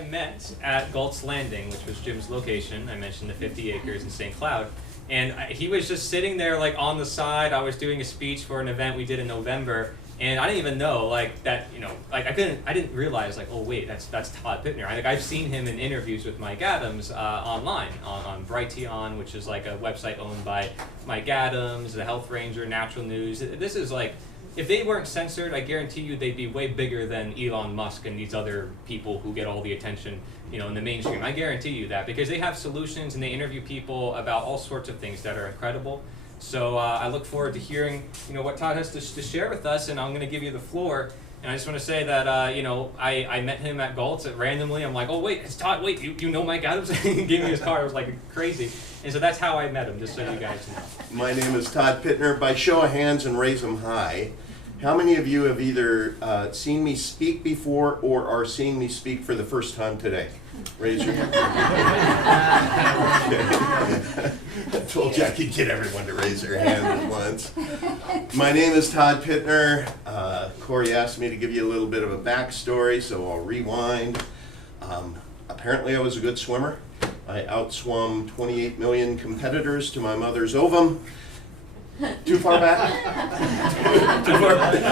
I met at Galt's Landing, which was Jim's location. I mentioned the 50 acres in St. Cloud. And he was just sitting there like on the side. I was doing a speech for an event we did in November. And I didn't even know like that, like I didn't realize like, oh wait, that's Todd Pitner. I've seen him in interviews with Mike Adams online on Brighteon, which is like a website owned by Mike Adams, the Health Ranger, Natural News. This is like, if they weren't censored, I guarantee you they'd be way bigger than Elon Musk and these other people who get all the attention, in the mainstream. I guarantee you that, because they have solutions and they interview people about all sorts of things that are incredible. So I look forward to hearing, what Todd has to share with us, and I'm going to give you the floor. And I just want to say that, I met him at Galt's randomly. I'm like, oh wait, it's Todd. Wait, you know Mike Adams? He gave me his card. I was like crazy. And so that's how I met him, just so you guys know. My name is Todd Pitner. By show of hands and raise them high, how many of you have either seen me speak before or are seeing me speak for the first time today? Raise your hand. I told you I could get everyone to raise their hand at once. My name is Todd Pitner. Corey asked me to give you a little bit of a backstory, so I'll rewind. Apparently I was a good swimmer. I outswum 28 million competitors to my mother's ovum. Too far back? Too far back?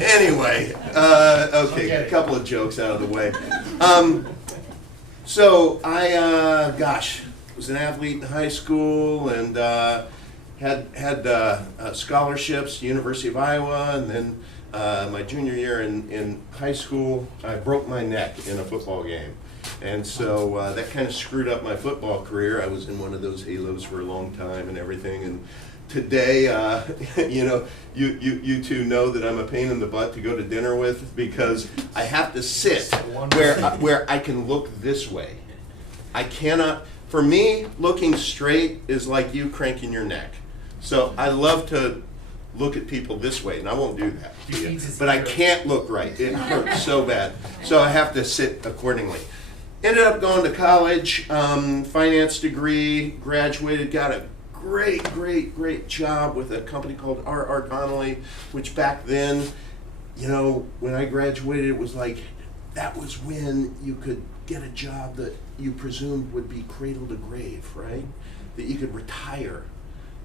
Anyway, okay, a couple of jokes out of the way. So I, was an athlete in high school and had scholarships, University of Iowa, and then my junior year in high school, I broke my neck in a football game. And so that kind of screwed up my football career. I was in one of those halos for a long time and everything. And today, you two know that I'm a pain in the butt to go to dinner with, because I have to sit where I can look this way. I cannot, for me, looking straight is like you cranking your neck. So I love to look at people this way, and I won't do that to you. But I can't look right. It hurts so bad. So I have to sit accordingly. Ended up going to college, finance degree, graduated, got a great job with a company called R.R. Donnelley, which back then, when I graduated, it was like, that was when you could get a job that you presumed would be cradle to grave, right? That you could retire.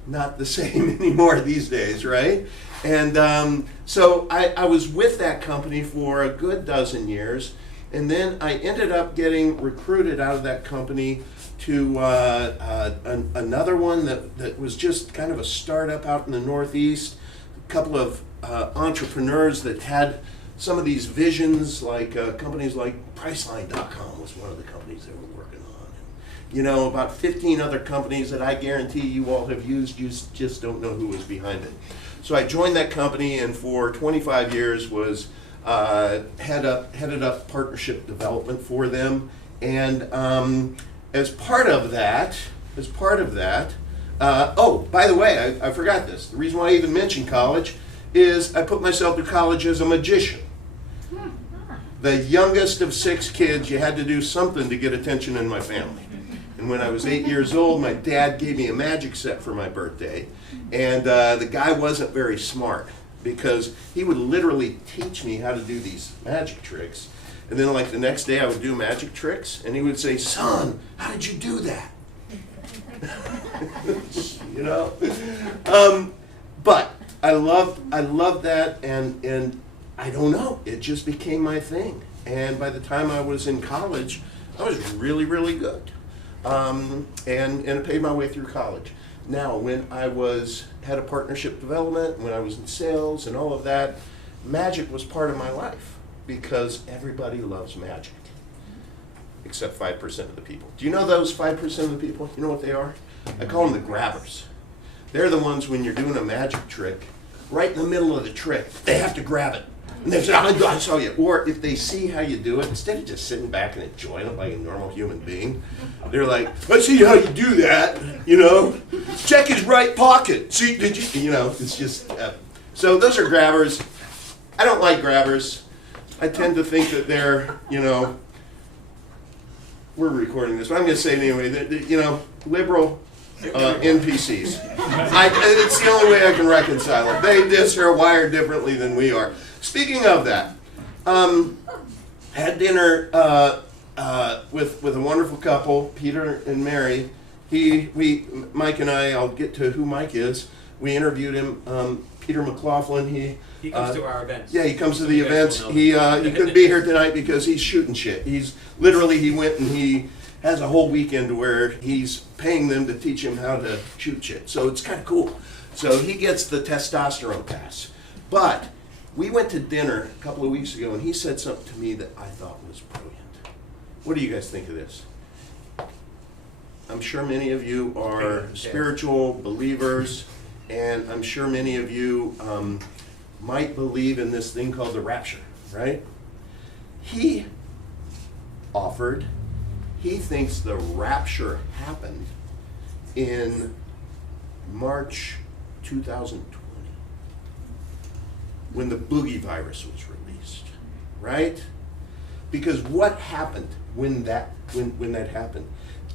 Not the same anymore these days, right? And so I was with that company for a good dozen years. And then I ended up getting recruited out of that company to another one that was just kind of a startup out in the Northeast. A couple of entrepreneurs that had some of these visions, like companies like Priceline.com was one of the companies they were working on. And, about 15 other companies that I guarantee you all have used, you just don't know who was behind it. So I joined that company, and for 25 years was headed up partnership development for them, and as part of that, oh, by the way, I forgot this. The reason why I even mentioned college is I put myself through college as a magician. The youngest of 6 kids, you had to do something to get attention in my family. And when I was 8 years old, my dad gave me a magic set for my birthday, and the guy wasn't very smart, because he would literally teach me how to do these magic tricks. And then like the next day I would do magic tricks, and he would say, "Son, how did you do that?" But I love that, and I don't know, it just became my thing. And by the time I was in college, I was really good. And I paid my way through college. Now, when I had a partnership development, when I was in sales and all of that, magic was part of my life, because everybody loves magic, except 5% of the people. Do you know those 5% of the people? You know what they are? I call them the grabbers. They're the ones, when you're doing a magic trick, right in the middle of the trick, they have to grab it. And they say, "Oh, I saw you." Or if they see how you do it, instead of just sitting back and enjoying it like a normal human being, they're like, "Let's see how you do that, Check his right pocket. See, did you?" It's just, so those are grabbers. I don't like grabbers. I tend to think that they're, we're recording this, but I'm going to say it anyway, that, liberal NPCs. It's the only way I can reconcile it. They just are wired differently than we are. Speaking of that, had dinner with a wonderful couple, Peter and Mary. Mike and I'll get to who Mike is. We interviewed him. Peter McLaughlin. He comes to our events. Yeah, he comes to the events. He couldn't be here tonight because he's shooting shit. He went and he has a whole weekend where he's paying them to teach him how to shoot shit. So it's kind of cool. So he gets the testosterone pass. But we went to dinner a couple of weeks ago and he said something to me that I thought was brilliant. What do you guys think of this? I'm sure many of you are spiritual believers, and I'm sure many of you might believe in this thing called the rapture, right? He thinks the rapture happened in March 2020 when the boogie virus was released, right? Because what happened when that happened?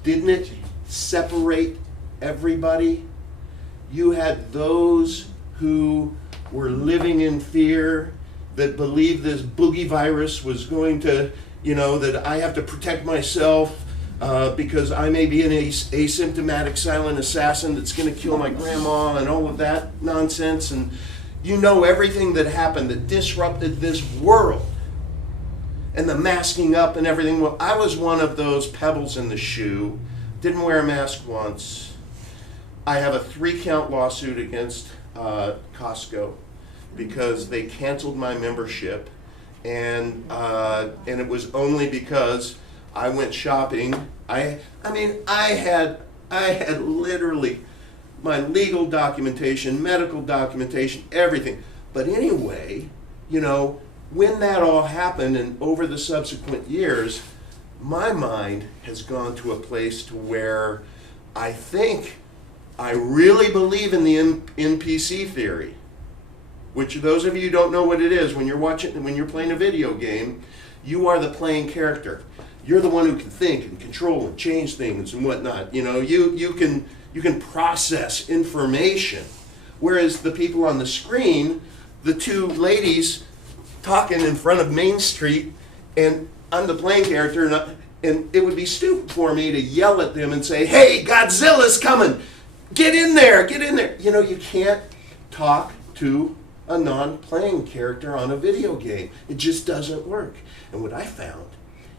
Didn't it separate everybody? You had those who were living in fear, that believed this boogie virus was going to, that I have to protect myself because I may be an asymptomatic silent assassin that's going to kill my grandma and all of that nonsense. And everything that happened that disrupted this world. And the masking up and everything. Well, I was one of those pebbles in the shoe. Didn't wear a mask once. I have a 3-count lawsuit against Costco because they canceled my membership, and it was only because I went shopping. I had literally my legal documentation, medical documentation, everything. But anyway, when that all happened and over the subsequent years, my mind has gone to a place to where I think I really believe in the NPC theory, which those of you who don't know what it is, when you're playing a video game, you are the playing character. You're the one who can think and control and change things and whatnot. You can process information, whereas the people on the screen, the two ladies talking in front of Main Street, and I'm the playing character, and it would be stupid for me to yell at them and say, "Hey, Godzilla's coming! Get in there! Get in there!" You can't talk to a non-playing character on a video game. It just doesn't work. And what I found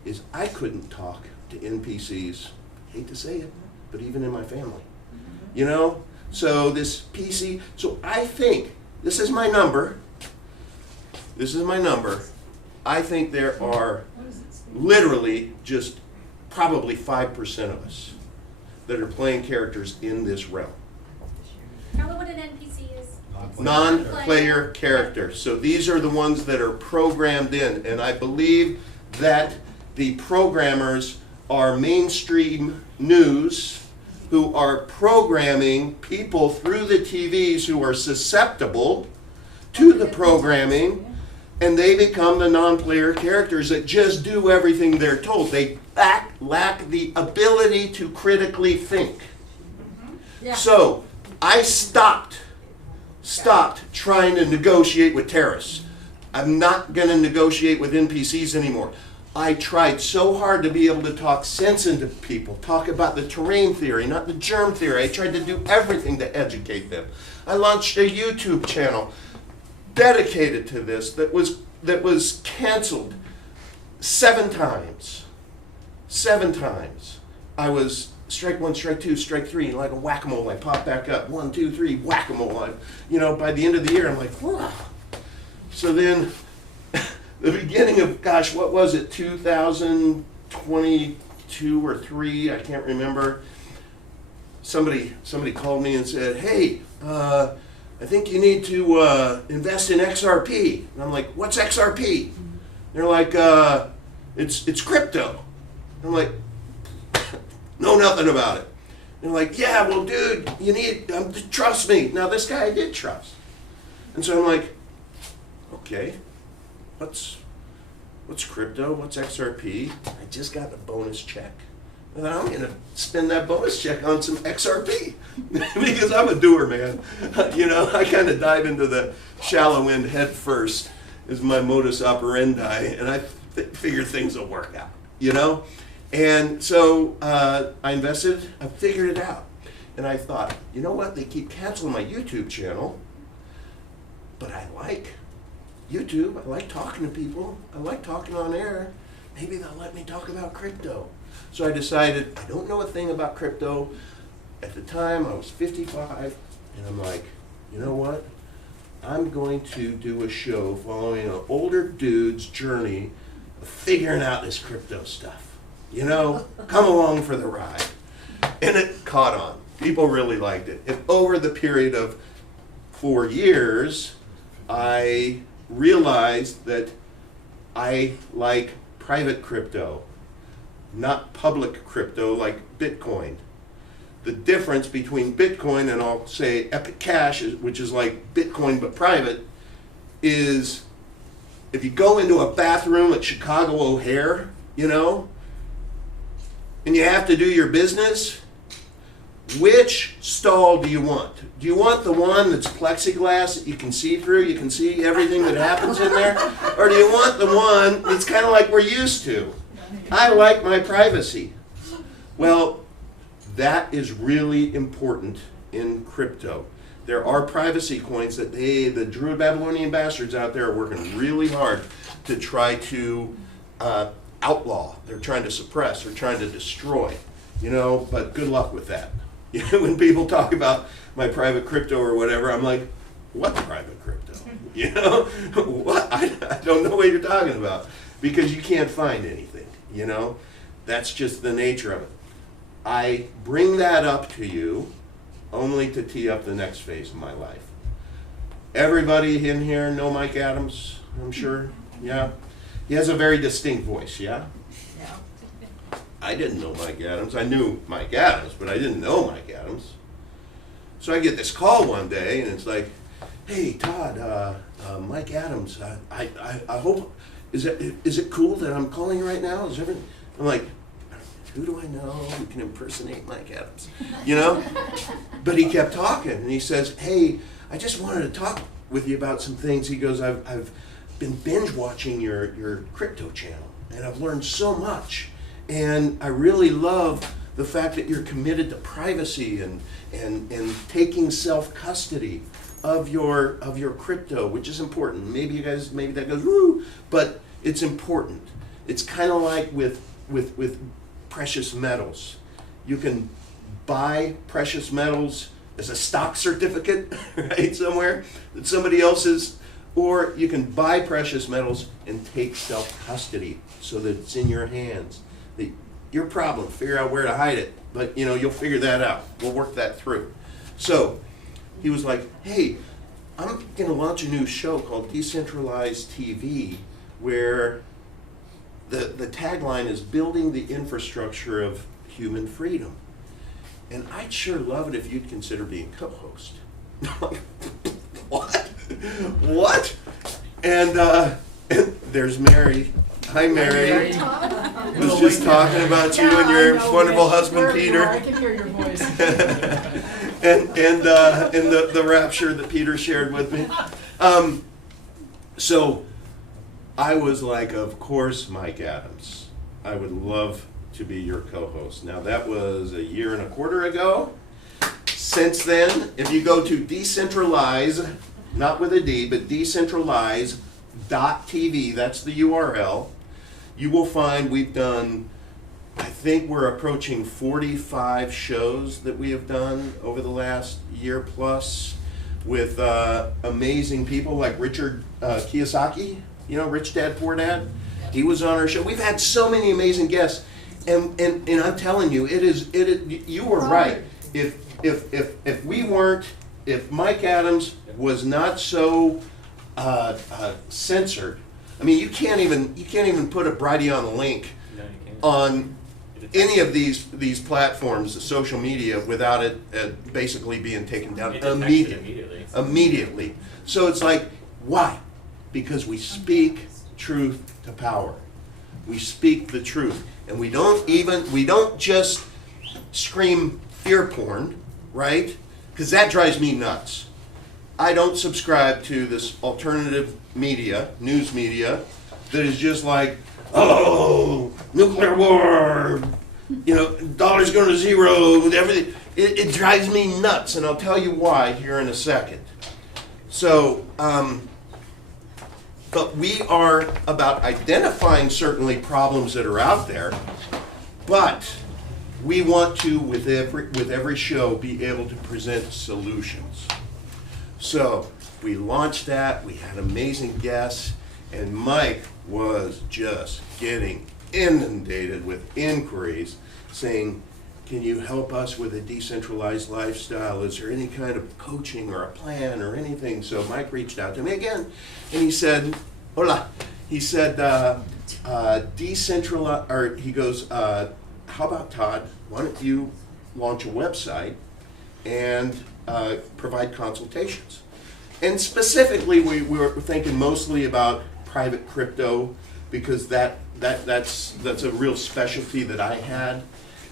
is I couldn't talk to NPCs. Hate to say it, but even in my family. So this PC, so I think, this is my number. I think there are literally just probably 5% of us that are playing characters in this realm. Tell me what an NPC is. Non-player character. So these are the ones that are programmed in, and I believe that the programmers are mainstream news who are programming people through the TVs who are susceptible to the programming, and they become the non-player characters that just do everything they're told. They lack the ability to critically think. Yeah. So I stopped trying to negotiate with terrorists. I'm not going to negotiate with NPCs anymore. I tried so hard to be able to talk sense into people, talk about the terrain theory, not the germ theory. I tried to do everything to educate them. I launched a YouTube channel dedicated to this that was canceled 7 times. 7 times. I was strike 1, strike 2, strike 3, like a whack-a-mole. I popped back up. 1, 2, 3, whack-a-mole. By the end of the year, I'm like, wow. So then, the beginning of, what was it, 2022 or 3, I can't remember. Somebody called me and said, "Hey, I think you need to invest in XRP." And I'm like, "What's XRP?" They're like, it's crypto. I'm like, know nothing about it. They're like, "Yeah, well, dude, you need, trust me." Now, this guy I did trust. And so I'm like, okay, what's crypto? What's XRP? I just got a bonus check. And I'm going to spend that bonus check on some XRP because I'm a doer, man. I kind of dive into the shallow end head first is my modus operandi. And I figure things will work out, you know? And so I invested, I figured it out. And I thought, you know what, they keep canceling my YouTube channel, but I like YouTube, I like talking to people, I like talking on air. Maybe they'll let me talk about crypto. So I decided, I don't know a thing about crypto. At the time, I was 55, and I'm like, you know what? I'm going to do a show following an older dude's journey of figuring out this crypto stuff. You know, come along for the ride. And it caught on. People really liked it. And over the period of 4 years, I realized that I like private crypto, not public crypto like Bitcoin. The difference between Bitcoin and I'll say Epic Cash, which is like Bitcoin but private, is if you go into a bathroom at Chicago O'Hare, you know, and you have to do your business, which stall do you want? Do you want the one that's plexiglass that you can see through, you can see everything that happens in there? Or do you want the one that's kind of like we're used to? I like my privacy. Well, that is really important in crypto. There are privacy coins that the Druid Babylonian bastards out there are working really hard to try to outlaw. They're trying to suppress, they're trying to destroy, you know, but good luck with that. You know, when people talk about my private crypto or whatever, I'm like, what private crypto? You know, what? I don't know what you're talking about, because you can't find anything, you know? That's just the nature of it. I bring that up to you only to tee up the next phase of my life. Everybody in here know Mike Adams, I'm sure, yeah? He has a very distinct voice, yeah? I didn't know Mike Adams. I knew Mike Adams, but I didn't know Mike Adams. So I get this call one day, and it's like, hey, Todd, Mike Adams, I hope, is it cool that I'm calling you right now? Is everything? I'm like, who do I know who can impersonate Mike Adams? You know? But he kept talking, and he says, hey, I just wanted to talk with you about some things. He goes, I've been binge watching your crypto channel, and I've learned so much. And I really love the fact that you're committed to privacy and taking self-custody of your crypto, which is important. Maybe that goes woo, but it's important. It's kind of like with precious metals. You can buy precious metals as a stock certificate, right, somewhere that somebody else's, or you can buy precious metals and take self-custody so that it's in your hands. Your problem, figure out where to hide it, but you know, you'll figure that out. We'll work that through. So he was like, hey, I'm gonna launch a new show called DECENTRALIZE TV, where the tagline is building the infrastructure of human freedom. And I'd sure love it if you'd consider being co-host. What? What? And there's Mary. Hi, Mary. I was just talking about you and your wonderful husband, Peter. I can hear your voice. and the rapture that Peter shared with me. So I was like, of course, Mike Adams. I would love to be your co-host. Now that was 1.25 years ago. Since then, if you go to Decentralize, not with a D, but decentralize.tv, that's the URL, you will find we've done, I think we're approaching 45 shows that we have done over the last year plus with amazing people like Richard Kiyosaki, you know, Rich Dad Poor Dad. He was on our show. We've had so many amazing guests, and I'm telling you, you were right. If we weren't, if Mike Adams was not so censored, I mean, you can't even put a Brighteon link on any of these platforms, the social media, without it basically being taken down immediately. So it's like, why? Because we speak truth to power. We speak the truth, and we don't just scream fear porn, right? Because that drives me nuts. I don't subscribe to this alternative media, news media, that is just like, oh, nuclear war, you know, dollars going to zero, everything. It drives me nuts, and I'll tell you why here in a second. So, but we are about identifying certainly problems that are out there, but we want to, with every show, be able to present solutions. So we launched that, we had amazing guests, and Mike was just getting inundated with inquiries saying, can you help us with a decentralized lifestyle? Is there any kind of coaching or a plan or anything? So Mike reached out to me again, and he said, hola. He said, decentralize, or he goes, how about Todd, why don't you launch a website and provide consultations? And specifically, we were thinking mostly about private crypto, because that's a real specialty that I had.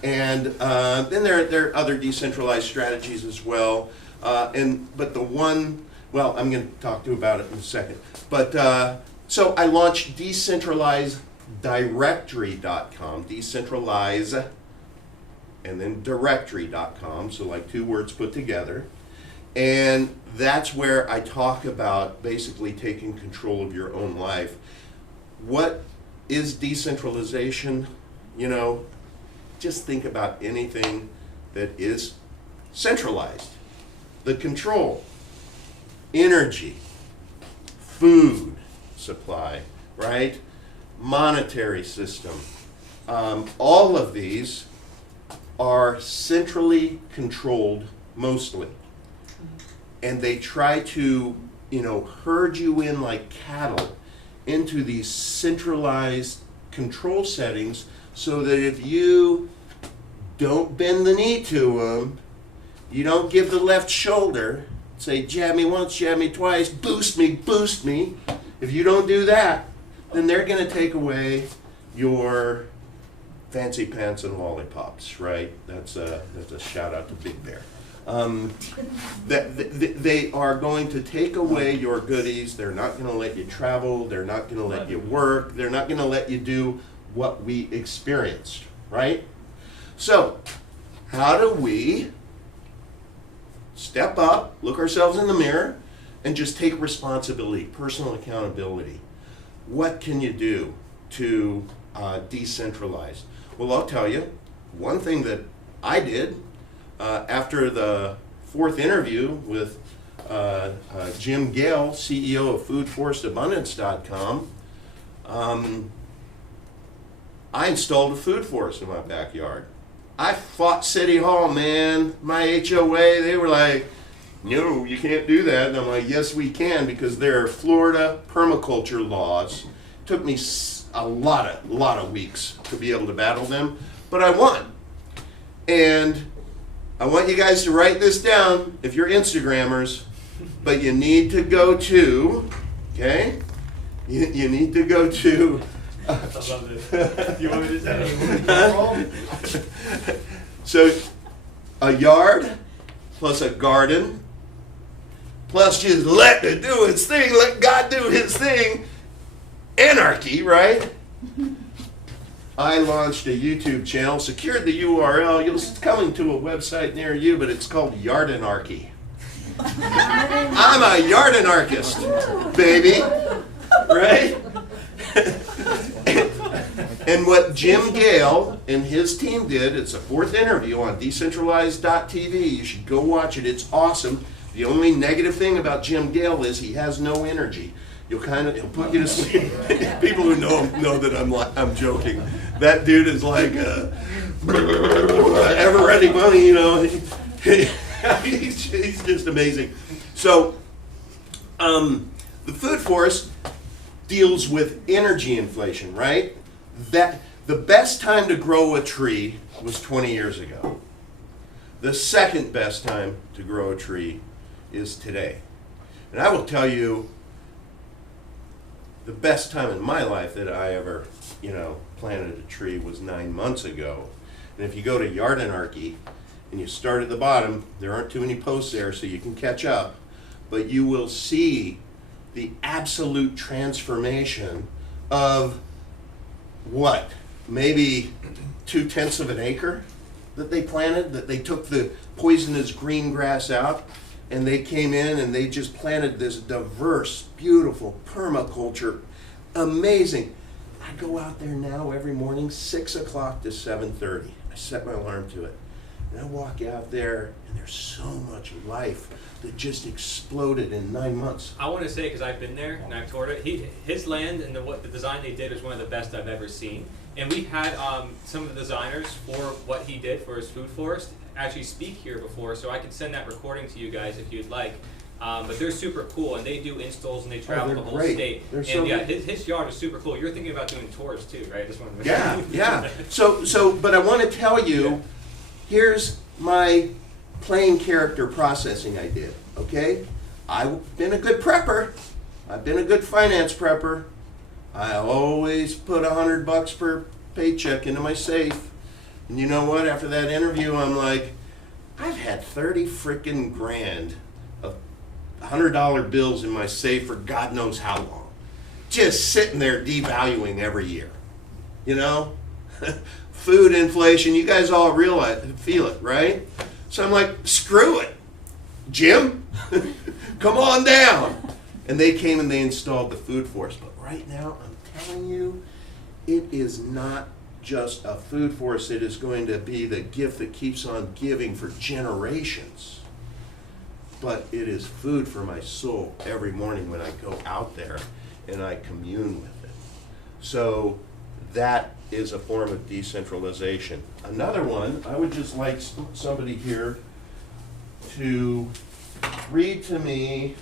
And then there are other decentralized strategies as well. But the one, well, I'm going to talk to you about it in a second. But so I launched decentralizedirectory.com, decentralize, and then directory.com, so like two words put together. And that's where I talk about basically taking control of your own life. What is decentralization? You know, just think about anything that is centralized. The control, energy, food supply, right? Monetary system. All of these are centrally controlled mostly. And they try to, you know, herd you in like cattle into these centralized control settings, so that if you don't bend the knee to them, you don't give the left shoulder, say jab me once, jab me twice, boost me, if you don't do that, then they're going to take away your fancy pants and lollipops, right? That's a shout out to Big Bear. They are going to take away your goodies. They're not going to let you travel. They're not going to let you work. They're not going to let you do what we experienced, right? So, how do we step up, look ourselves in the mirror, and just take responsibility, personal accountability? What can you do to decentralize? Well, I'll tell you, one thing that I did after the fourth interview with Jim Gale, CEO of FoodForestAbundance.com, I installed a food forest in my backyard. I fought City Hall, man. My HOA, they were like, no, you can't do that. And I'm like, yes, we can, because there are Florida permaculture laws. It took me a lot of weeks to be able to battle them, but I won. And I want you guys to write this down if you're Instagrammers, but you need to go to, okay? You need to go to. I love this. You want me to say it? So, a yard plus a garden plus just let it do its thing, let God do his thing. Anarchy, right? I launched a YouTube channel, secured the URL. It's coming to a website near you, but it's called Yardanarchy. I'm a yardanarchist, baby. Right? And what Jim Gale and his team did, it's a fourth interview on decentralize.tv. You should go watch it. It's awesome. The only negative thing about Jim Gale is he has no energy. He'll put you to sleep. People who know him know that I'm joking. That dude is like a ever-ready bunny, you know. He's just amazing. So, the food forest deals with energy inflation, right? That the best time to grow a tree was 20 years ago. The second best time to grow a tree is today. And I will tell you, the best time in my life that I ever, planted a tree was 9 months ago. And if you go to Yardanarchy and you start at the bottom, there aren't too many posts there, so you can catch up. But you will see the absolute transformation of what, maybe 2/10 of an acre that they planted, that they took the poisonous green grass out, and they came in and they just planted this diverse, beautiful permaculture, amazing. I go out there now every morning, 6 o'clock to 7:30. I set my alarm to it. And I walk out there, and there's so much life that just exploded in 9 months. I want to say, because I've been there and I've toured it, his land and what the design they did is one of the best I've ever seen. And we've had some of the designers for what he did for his food forest actually speak here before, so I can send that recording to you guys if you'd like. But they're super cool, and they do installs, and they travel the whole great. state. They're And so yeah, good. his yard is super cool. You're thinking about doing tours too, right? Just wanted to Yeah. So, but I want to tell you, here's my plain character processing I did, okay? I've been a good prepper. I've been a good finance prepper. I always put $100 per paycheck into my safe. And you know what? After that interview, I'm like, I've had 30 freaking grand of $100 bills in my safe for God knows how long. Just sitting there devaluing every year. You know? Food inflation, you guys all feel it, right? So I'm like, screw it. Jim, come on down. And they came and they installed the food forest. But right now, I'm telling you, it is not just a food forest. It is going to be the gift that keeps on giving for generations. But it is food for my soul every morning when I go out there and I commune with it. So that is a form of decentralization. Another one, I would just like somebody here to read to me,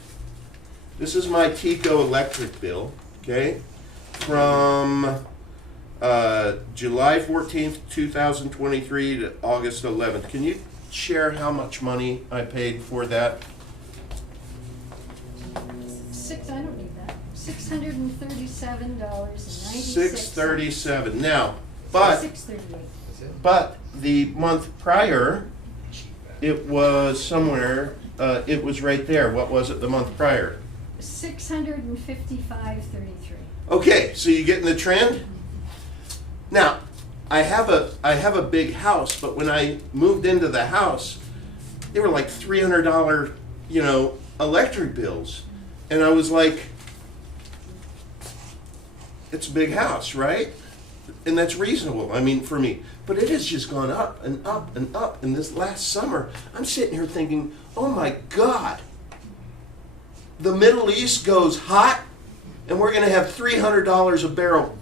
this is my Tico electric bill, okay, from July 14th, 2023 to August 11th. Can you share how much money I paid for that? I don't need that. $637.96. $637. Now, but $638. But the month prior, it was somewhere, it was right there. What was it the month prior? $655.33. Okay, so you getting the trend? Now, I have a big house, but when I moved into the house, they were like $300, electric bills. And I was like, it's a big house, right? And that's reasonable, I mean, for me. But it has just gone up and up and up. And this last summer, I'm sitting here thinking, oh my God, the Middle East goes hot, and we're gonna have $300 a barrel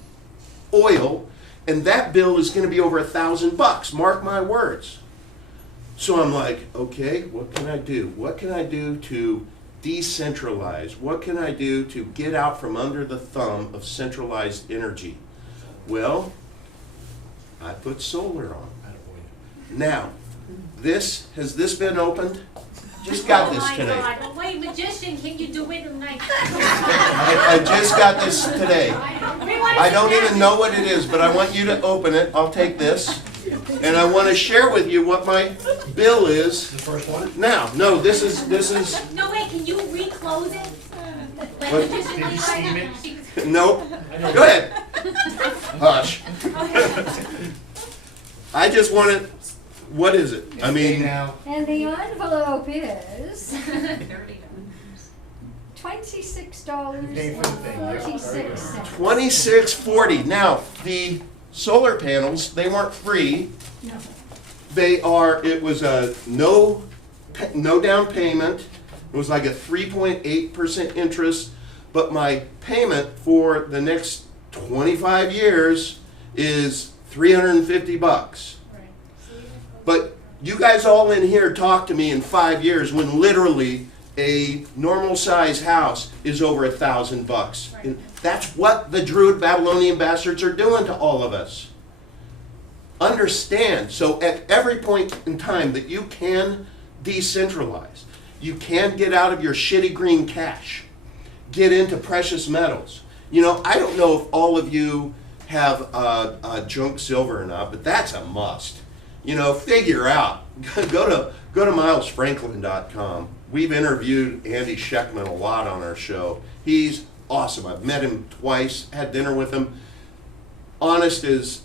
oil, and that bill is gonna be over $1,000, mark my words. So I'm like, okay, what can I do? What can I do to decentralize? What can I do to get out from under the thumb of centralized energy? Well, I put solar on. Now, has this been opened? Just got this today. Oh my God, wait, magician, can you do it tonight? I just got this today. I don't even know what it is, but I want you to open it. I'll take this. And I want to share with you what my bill is. The first one? Now, no, this is. No, wait, can you reclose it? Like What? magician, Did you steam it? Nope. Go ahead. Hush. I just want it. What is it? I mean, now. And the envelope is $26.46. $26.40. Now, the solar panels, they weren't free. No. It was a no down payment. It was like a 3.8% interest, but my payment for the next 25 years is $350. But you guys all in here talk to me in 5 years when literally a normal size house is over $1,000. And that's what the Druid Babylonian bastards are doing to all of us. Understand, so at every point in time that you can decentralize, you can get out of your shitty green cash, get into precious metals. I don't know if all of you have junk silver or not, but that's a must. Figure out. Go to milesfranklin.com. We've interviewed Andy Scheckman a lot on our show. He's awesome. I've met him twice, had dinner with him. honest as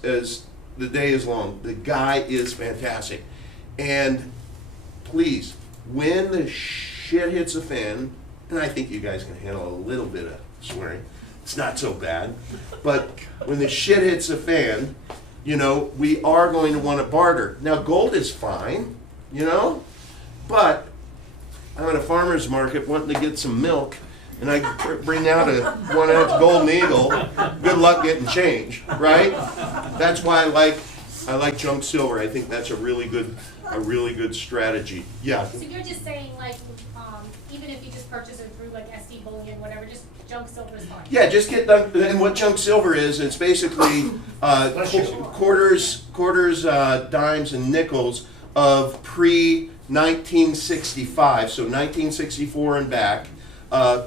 the day is long. The guy is fantastic. And please, when the shit hits the fan, and I think you guys can handle a little bit of swearing, it's not so bad, but when the shit hits the fan, you know, we are going to want to barter. Now, gold is fine, you know, but I'm at a farmer's market wanting to get some milk, and I bring out a 1-ounce golden eagle. Good luck getting change, right? That's why I like junk silver. I think that's a really good strategy. Yeah. So you're just saying, like, even if you just purchase it through like SD bullion, whatever, just junk silver is fine. Yeah, just get done. And what junk silver is, it's basically quarters, dimes, and nickels of pre-1965, so 1964 and back,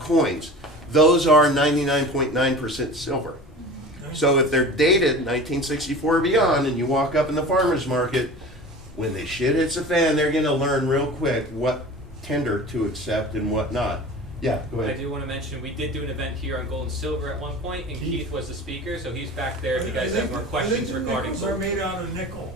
coins. Those are 99.9% silver. So if they're dated 1964 or beyond, and you walk up in the farmer's market, when the shit hits the fan, they're going to learn real quick what tender to accept and what not. Yeah, go I ahead. do want to mention, we did do an event here on gold and silver at one point, and Keith was the speaker, so he's back there if you guys have more questions regarding Nickels are made out of nickel.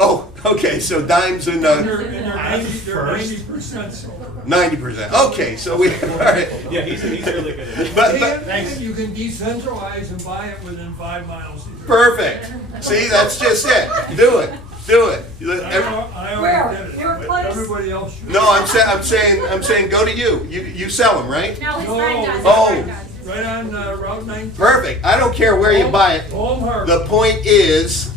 Oh, okay, so dimes and And they're 90% silver. 90%. Okay, so we, all right. Yeah, he's really good at it. But, And you can decentralize and buy it within 5 miles of your. perfect. See, that's just it. Do it. Do it. I already did it, Your but place? everybody else should. No, I'm saying, go to you. You sell them, right? No, his No. friend does. Oh. His friend does. Right on Route 19. Perfect. I don't care where you buy it. Home Harbor. The point is,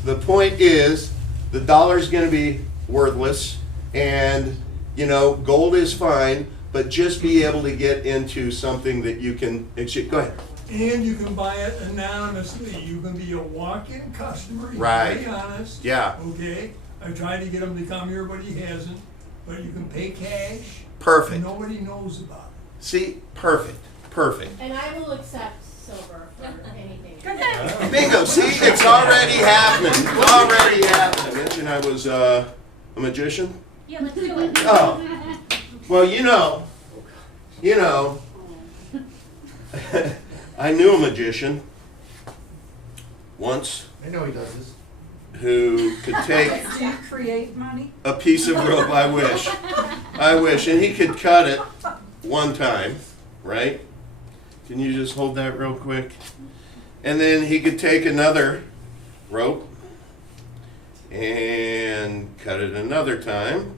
the dollar's going to be worthless, and you know, gold is fine, but just be able to get into something that you can. Go ahead. And you can buy it anonymously. You can be a walk-in customer. You're Right. very honest. Yeah. Okay. I tried to get him to come here, but he hasn't. But you can pay cash. Perfect. Nobody knows about it. See, perfect. And I will accept silver for anything. Bingo. See, it's already happening. It's already happening. I mentioned I was a magician. Yeah, let's do it. Oh, well, you know, I knew a magician once I know he does this. who could take Do you create money? a piece of rope. I wish, and he could cut it one time, right? Can you just hold that real quick? And then he could take another rope and cut it another time,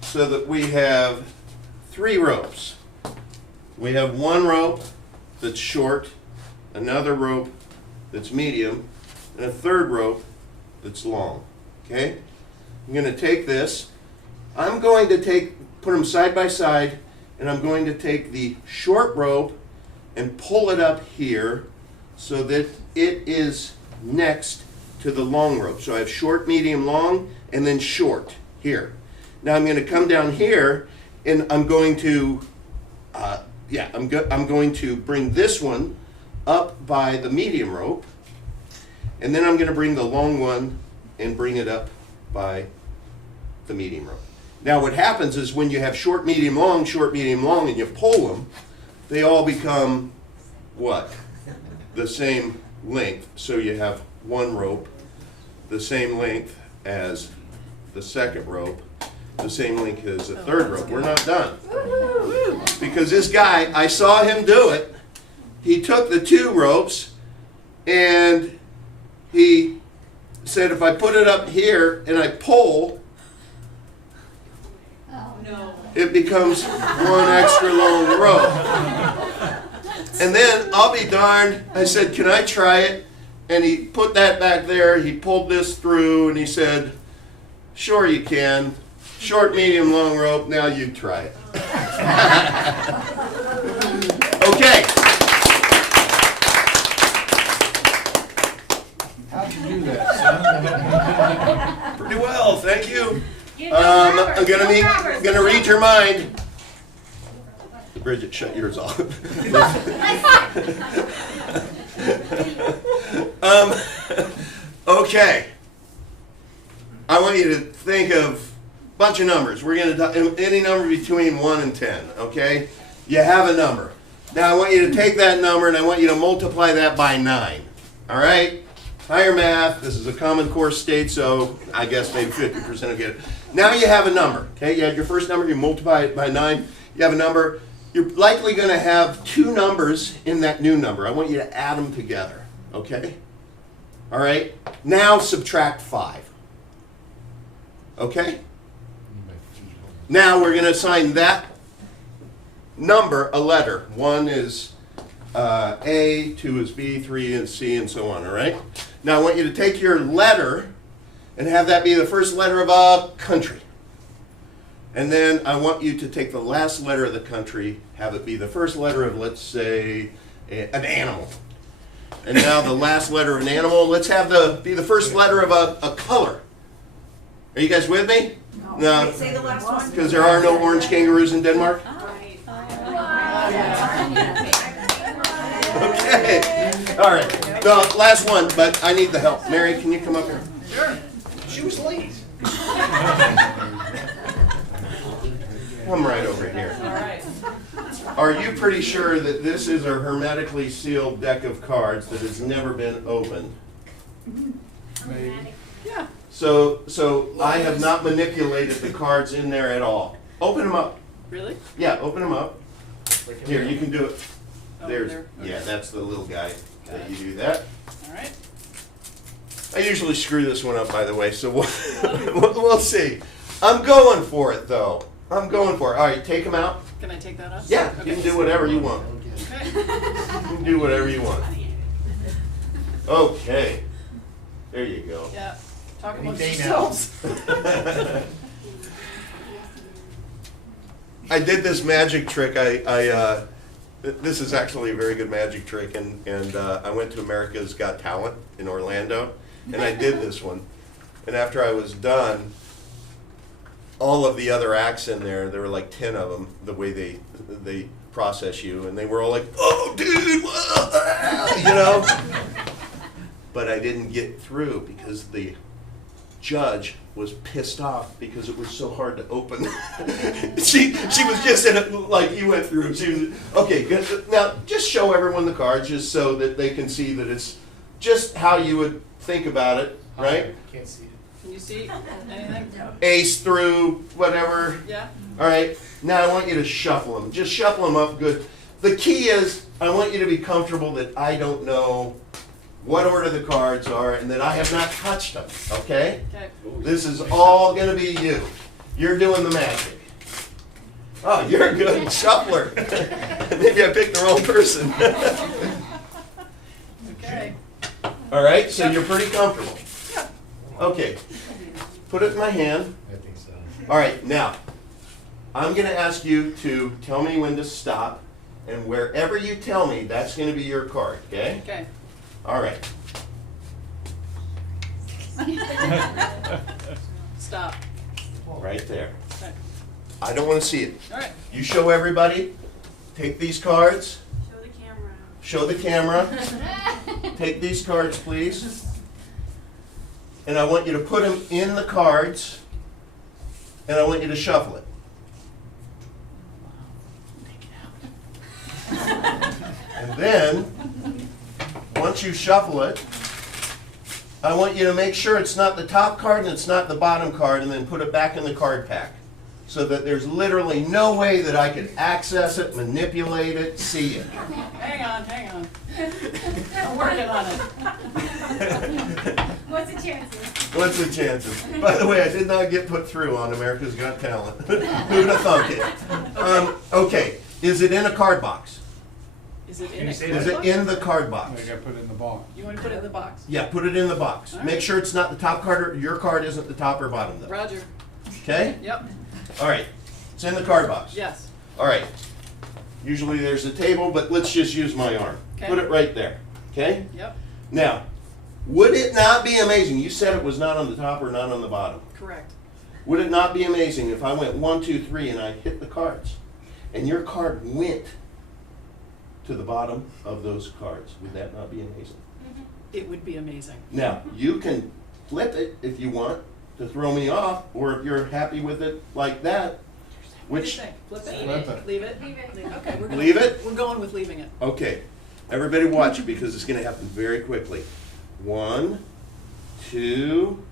so that we have 3 ropes. We have one rope that's short, another rope that's medium, and a third rope that's long. Okay? I'm going to take this. I'm going to put them side by side, and I'm going to take the short rope and pull it up here so that it is next to the long rope. So I have short, medium, long, and then short here. Now I'm going to come down here, and I'm going to, I'm going to bring this one up by the medium rope, and then I'm going to bring the long one and bring it up by the medium rope. Now what happens is when you have short, medium, long, and you pull them, they all become what? The same length. So you have one rope, the same length as the second rope, the same length as the third rope. We're not done. Because this guy, I saw him do it. He took the 2 ropes and he said, if I put it up here and I pull, it becomes one extra long rope. And then, I'll be darned, I said, can I try it? And he put that back there, he pulled this through, and he said, sure you can. Short, medium, long rope, now you try it. Okay. How'd you do that, son? Pretty well, thank you. You know Roberts, I'm you know Roberts. gonna read your mind. Bridget, shut yours off. Okay. I want you to think of a bunch of numbers. We're going to any number between 1 and 10, okay? You have a number. Now I want you to take that number and I want you to multiply that by 9. All right, higher math, this is a common core state, so I guess maybe 50% will get it. Now you have a number, okay? You had your first number, you multiply it by 9, you have a number. You're likely going to have two numbers in that new number. I want you to add them together, okay? All right, now subtract 5, okay? Now we're going to assign that number a letter. 1 is A, 2 is B, 3 is C, and so on, all right? Now I want you to take your letter and have that be the first letter of a country. And then I want you to take the last letter of the country, have it be the first letter of, let's say, an animal. And now the last letter of an animal, let's have be the first letter of a color. Are you guys with me? No. Say the last one. Because there are no orange kangaroos in Denmark? Okay. All right. No, last one, but I need the help. Mary, can you come up here? Sure. She was late. Come right over here. All right. Are you pretty sure that this is a hermetically sealed deck of cards that has never been opened? Yeah. So I have not manipulated the cards in there at all. Open them up. Really? Yeah, open them up. Here, you can do it. Oh, There's, there. yeah, that's the little guy that you do that. All right. I usually screw this one up, by the way, so we'll see. I'm going for it, though. I'm going for it. All right, take them out. Can I take that off? Yeah, Okay. you can do whatever you want. Okay. You can do whatever you want. Okay. There you go. Yeah. Talk amongst Any day now. yourselves. I did this magic trick. This is actually a very good magic trick, and I went to America's Got Talent in Orlando, and I did this one. And after I was done, all of the other acts in there were like 10 of them, the way they process you, and they were all like, "Oh, dude, whoa," you know. But I didn't get through because the judge was pissed off because it was so hard to open. she was just in it like you went through. She was okay. Good. Now just show everyone the cards just so that they can see that it's just how you would think about it, right? Can't see it. Can you see anything? Ace through whatever. Yeah. All right. Now I want you to shuffle them. Just shuffle them up good. The key is I want you to be comfortable that I don't know what order the cards are and that I have not touched them. Okay? Okay. This is all going to be you. You're doing the magic. Oh, you're a good shuffler. Maybe I picked the wrong person. Okay. All right, so you're pretty comfortable. Okay, put it in my hand. I think so. All right, now, I'm going to ask you to tell me when to stop, and wherever you tell me, that's going to be your card, okay? Okay. All right. Stop. Right there. Okay. I don't want to see it. All right. You show everybody. Take these cards. Show the camera. Take these cards, please. And I want you to put them in the cards. And I want you to shuffle it. And then, once you shuffle it, I want you to make sure it's not the top card and it's not the bottom card, and then put it back in the card pack. So that there's literally no way that I can access it, manipulate it, see it. Hang on. I'm working on it. What's the chances? What's the chances? By the way, I did not get put through on America's Got Talent. Who'd have thunk it? Okay, is it in a card box? Is it Can in you it? say Is it in the card box? I gotta put it in the box. You want to put it in the box? Yeah, put it in the box. All right. Make sure it's not the top card, or your card isn't the top or bottom though. Roger. Okay? Yep. All right, it's in the card box. Yes. All right. Usually there's a table, but let's just use my arm. Okay. Put it right there. Okay? Yep. Now, would it not be amazing? You said it was not on the top or not on the bottom. Correct. Would it not be amazing if I went 1, 2, 3 and I hit the cards, and your card went to the bottom of those cards? Would that not be amazing? It would be amazing. Now, you can flip it if you want to throw me off, or if you're happy with it like that. What do you Which, think? Flip it? Flip it. Leave it? Leave it. Okay, we're going. Leave it? We're going with leaving it. okay. Everybody watch it because it's going to happen very quickly. 1, 2.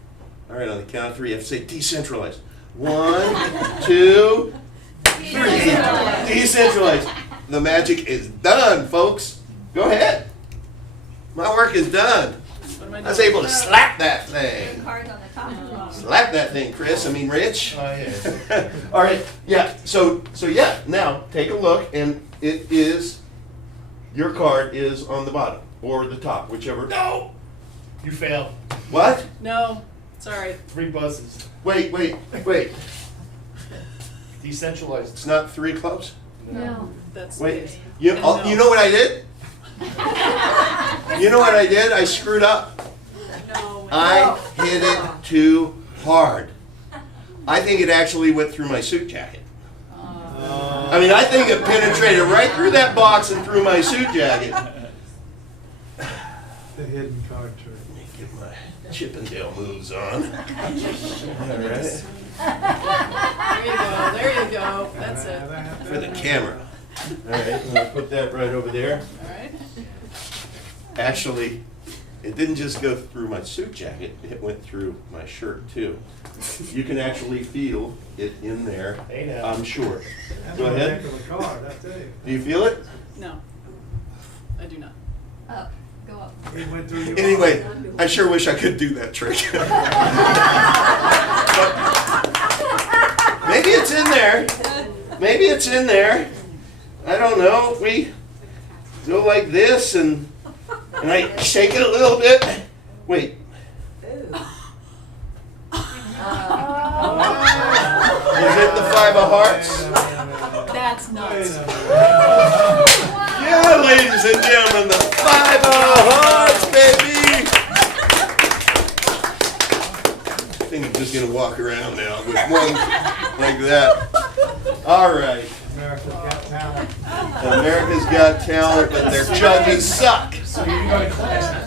All right, on the count of 3, you have to say decentralize. 1, 2, 3. Decentralize. The magic is done, folks. Go ahead. My work is done. I was able to slap that thing. Card on the top of the bottom. Slap that thing, Chris. I mean, Rich. Oh, yeah. All right. Yeah. So yeah. Now take a look, and it is your card is on the bottom or the top, whichever. No! You failed. What? No, sorry. 3 buses. Wait. Decentralized. It's not 3 clubs. No. That's Wait. me. You No. you know what I did? You know what I did? I screwed up. No. I hit it too hard. I think it actually went through my suit jacket. I mean, I think it penetrated right through that box and through my suit jacket. The hidden card trick. Let me get my Chippendale moves on. All right. There you go. That's it. For the camera. All right, I'm going to put that right over there. All right. Actually, it didn't just go through my suit jacket, it went through my shirt too. You can actually feel it in there, Hey now. I'm sure. That's Go one ahead. heck of a card, I tell you. Do you feel it? No, I do not. Up, go up. It went through you. Anyway, I sure wish I could do that trick. But maybe it's in there. Maybe it's in there. I don't know. We go like this and I shake it a little bit. Wait. Is it the 5 of hearts? That's nuts. Yeah, ladies and gentlemen, the 5 of hearts, baby! I think I'm just going to walk around now with one like that. All right. America's Got Talent. America's Got Talent, but their judges suck. So you go to class